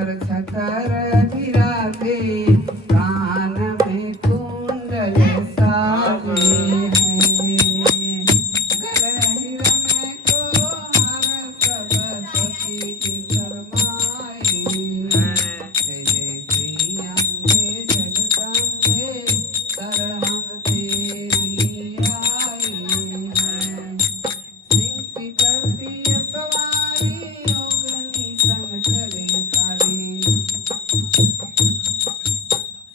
पर छतर बिराजे, कान में कुंडल साजे हैं। गल हिरण को हर सरस्वती की शरमाई, जय जय श्री अम्बे जगदम्बे शरण हम तेरी आई हैं। सिंह की करती है सवारी, योगनी संग चले सारी।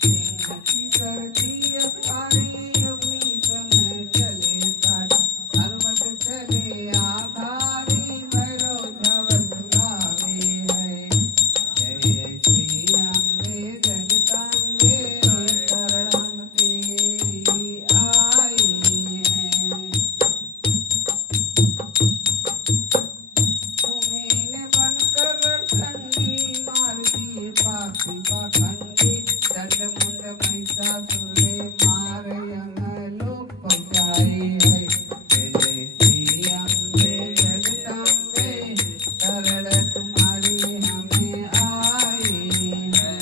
सिंह की करती है सवारी, योगनी संग चले सारी। हनुमत चले आधारी, भैरव धवल झुलावे है। जय जय श्री अम्बे जगदम्बे शरण हम तेरी आई हैं। तुम्हें बनकर ठंडी मार दिए पापी पाखंडी, दंड मुंड महिषासुर ने मार यमलोक पहुँचाए है। जय जय श्री अम्बे जगदम्बे शरण तुम्हारी हमें आई है।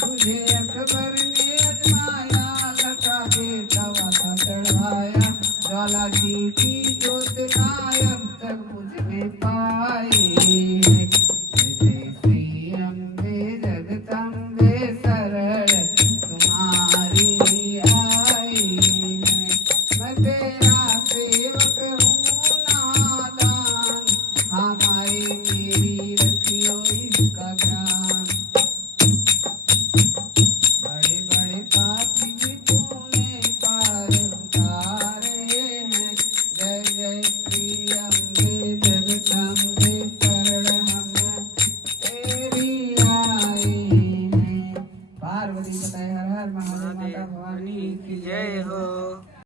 तुझे अकबर ने अजमाया, लटा के तवा था चढ़ाया, ज्वाला जी की ज्योत नायक तक मुझ में पाई। जय जय श्री अम्बे जगदम्बे शरण तुम्हारी आई है। मैं तेरा सेवक हूँ नादान, हमारी मेरी रखियो इसका ध्यान। बड़े बड़े पापी भी तूने पार उतारे हैं। जय जय श्री अम्बे जगदम्बे शरण हम तेरी आई हैं। पार्वती बताए हर हर महादेव, माता भवानी की जय हो।